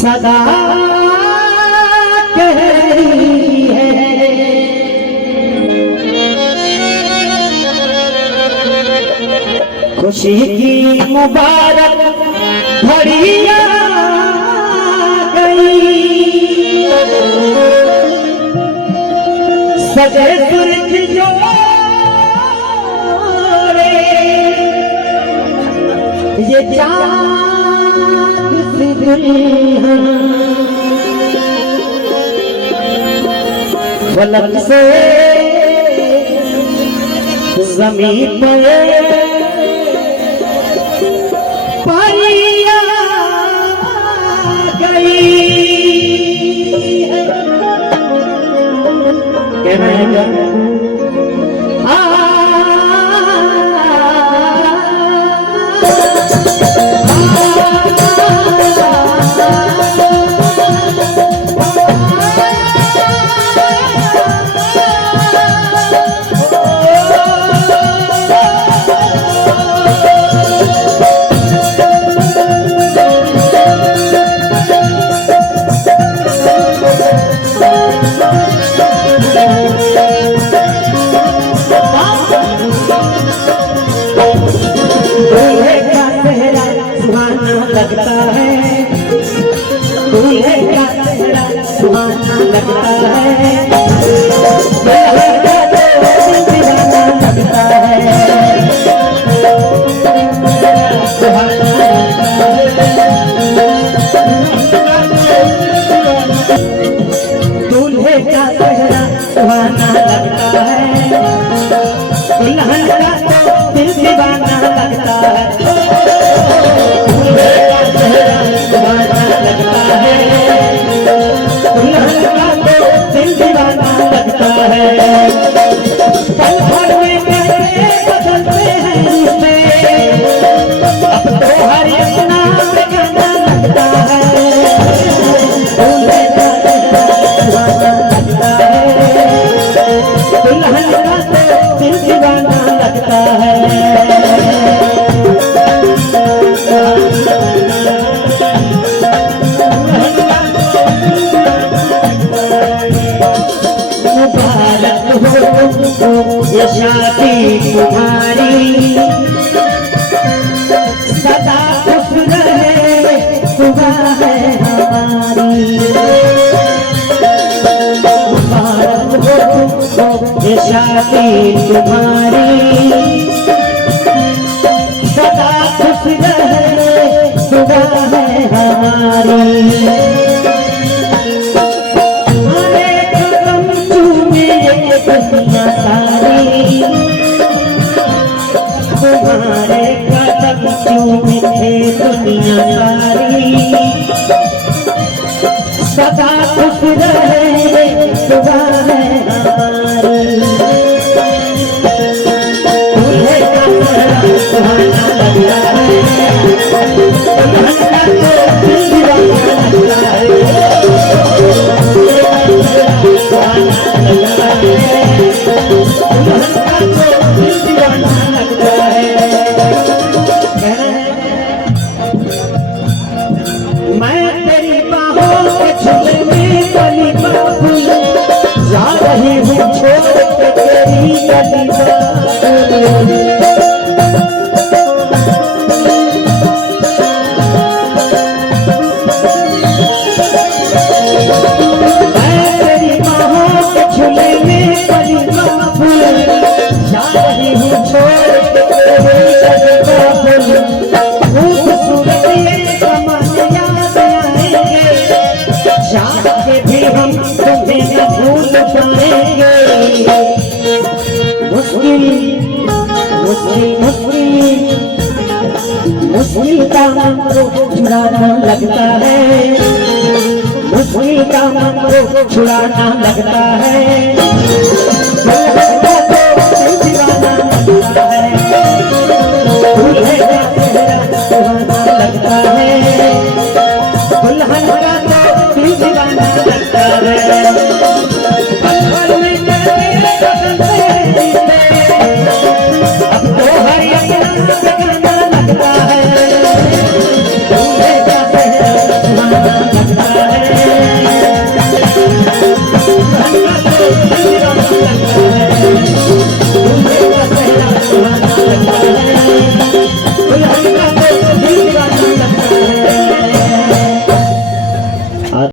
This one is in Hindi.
सदा कहती है खुशी की मुबारक घड़ी आ गई सजे सुर्ख जोड़े ये चाँद सी दुल्हन फलक से ज़मीन पर पाई आ गई कहना है लगता है दूल्हे का चेहरा सुहाना लगता है दूल्हे का दीवाना लगता है सुहाना दूल्हे का चेहरा सुहाना लगता है दुल्हन का तो दिल दीवाना लगता है ये शादी तुम्हारी सदा खुश रहे सुबह है हमारी मुबारक हो ये शादी तुम्हारी सदा खुश रहे सुबह है हमारी दुनिया सारी तुम्हारे कदम चूमे दुनिया सारी सदा खुश रहे सुबह है हमारी दूल्हे का चेहरा सुहाना लगता है दुल्हन का तो दिल दीवाना लगता है मैं तेरी बाहों के झूले में गली बाबू जा रही हूँ छोड़ के तेरी गली बाबू मुश्किल का मन को छुड़ाना लगता है मुश्किल का मन को छुड़ाना लगता है दीवाना लगता है दूल्हे का चेहरा सुहाना लगता है दुल्हन का तो दिल दीवाना लगता है